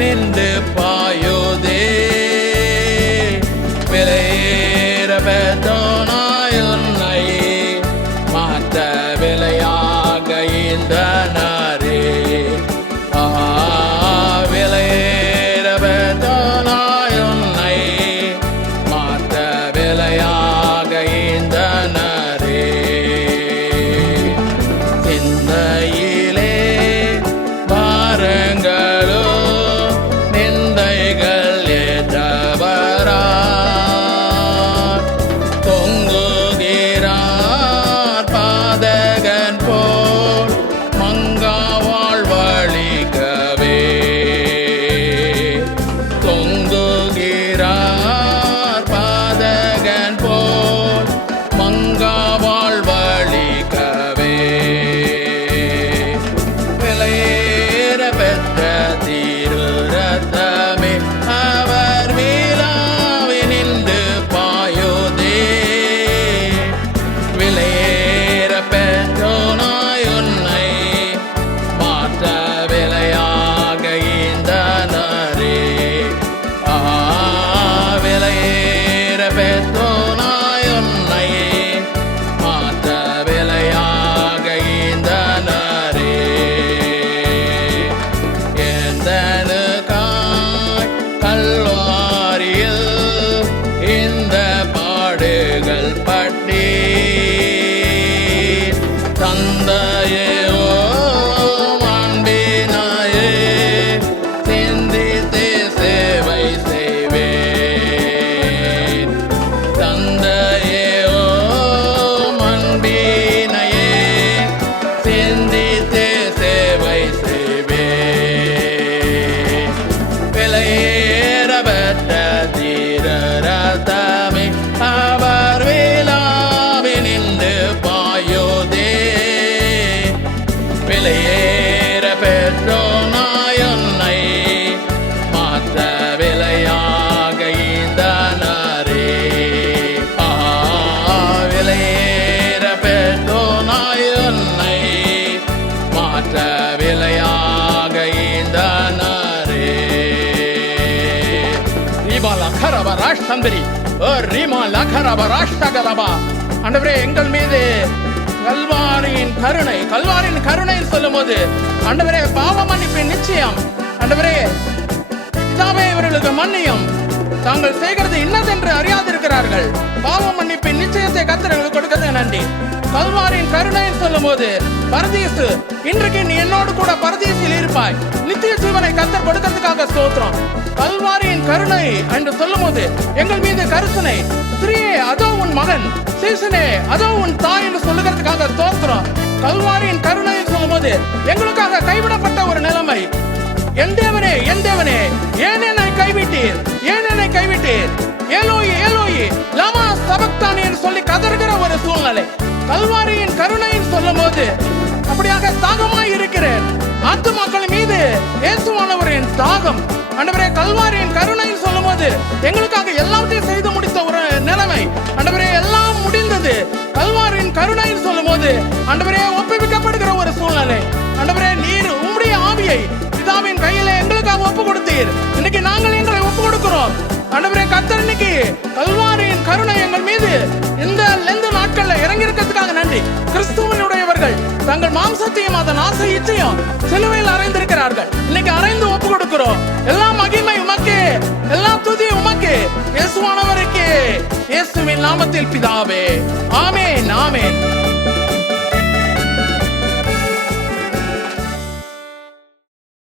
வினின்று பாயுதே. விலையேற பெற்றோனாய் உன்னை மாற்ற விலையாக ஈந்தனரே. விலையேற பெற்றோனாய் உன்னை மாற்ற விலையாக ஈந்தனரே. சிந்தையிலே பாரங்களோ நிந்தைகள் ஏற்றவரா தொங்குகிறார் பாதகன் போல் மங்காவாள் வழிகவே. தொங்குகிறார் பாதகன் போல் மங்காவாள் வழிகவே. விலையேற பெற்ற திரு ரத்தமே அவர் விழாவினின்று பாயுதே. விலையேற பெற்றோனாய் உன்னை மாற்ற விலையாக ஈந்தனரே. விலையேற பெற்றோனாய் உன்னை மாற்ற விலையாக ஈந்தனரே. எந்தனுக்காய் கல்வாரியில் இந்த பாடுகள் பட்டி தந்தையே அன்பினாயே சிந்தித்தே சேவை செய்வேன். தந்தையே அன்பினையே சிந்தித்தே சேவை செய்வேன். விலையேற பெற்ற திரு ரத்தமே அவர் விழாவினின்று பாயுதே. விலையேற பெற்றோனாய் உன்னை மாற்ற விலையாக ஈந்தனரே. விலையேற பெற்றோனாய் உன்னை மாற்ற விலையாக ஈந்தனரே. ஆண்டவரே, எங்கள் மீது கல்வாரியின் கருணை சொல்லும் போது ஆண்டவரே பாவ மன்னிப்பின் நிச்சயம். ஆண்டவரே பிதாவே இவர்களுக்கு மன்னியும், தாங்கள் செய்கிறது இன்னதென்று அறியாதிருக்கிறார்கள். பாவ மன்னிப்பின் நிச்சயத்தை கர்த்தர் கொடுக்கிறது நன்றி. கல்வாரியின் கருணைன்னு சொல்லும் போது பரதீசு, இன்றைக்கு நீ என்னோடு கூட பரதீசில் இருப்பாய், நித்திய ஜீவனை கர்த்தர் கொடுக்கிறதுக்காக ஸ்தோத்திரம். கல்வாரியின் கருணை என்று சொல்லும் போது எங்கள் மீது கருசனை, ஸ்திரீயே அதோ உன் மகன், சீசனே அதோ உன் தாய் என்று சொல்லுகிறதுக்காக ஸ்தோத்திரம். கல்வாரியின் கருணை சொல்லும் போது எங்களுக்காக கைவிடப்பட்ட ஒரு நிலைமை, என் தேவனே ஏன் என்னை கைவிட்டீர், ஏலோயி ஏலோயி லாமா சபக்தானி என்று சொல்லி கதறுகிற ஒரு சூழ்நிலை. கல்வாரியின் கருணைன்னு சொல்லும் போது அப்படியாக தாகமாய் இருக்கிறேன். ஆத்துமாக்கள் மீது இயேசுவானவரின் தாகம். ஆண்டவரே, கல்வாரியின் கருணைன்னு சொல்லும் போது எங்களுக்காக எல்லாத்தையும் செய்து முடித்த ஒரு நிலைமை. ஆண்டவரே, எல்லாம் முடிந்தது. கல்வாரியின் கருணைன்னு சொல்லும் போது ஆண்டவரே ஒப்புவிக்கப்படுகிற ஒரு சூழ்நிலை. ஆண்டவரே, நீர் உம்முடைய ஆவியை பிதாவின் கையிலே எங்களுக்காக ஒப்பு கொடுத்தீர். இன்னைக்கு நாங்கள் எங்களை ஒப்பு கொடுக்கிறோம். ஆண்டவரே, கர்த்தர் இன்னைக்கு கல்வாரியின் கருணை எங்கள் மீது இந்த லெந்து நாட்கள்ல இறங்கி இருக்கிறதுக்காக நன்றி. கிறிஸ்துவனுடையவர்கள் தங்கள் மாம்சத்தையும் அதன் ஆசை இச்சையும் சிலுவையில் அறைந்திருக்கிறார்கள். இன்னைக்கு அறைந்து ஒப்பு கொடுக்கிறோம். எல்லா மகிமை உமக்கே, எல்லா துதி உமக்கே, இயேசுவானவருக்கே, இயேசுவின் நாமத்தில் பிதாவே, ஆமென் ஆமென்.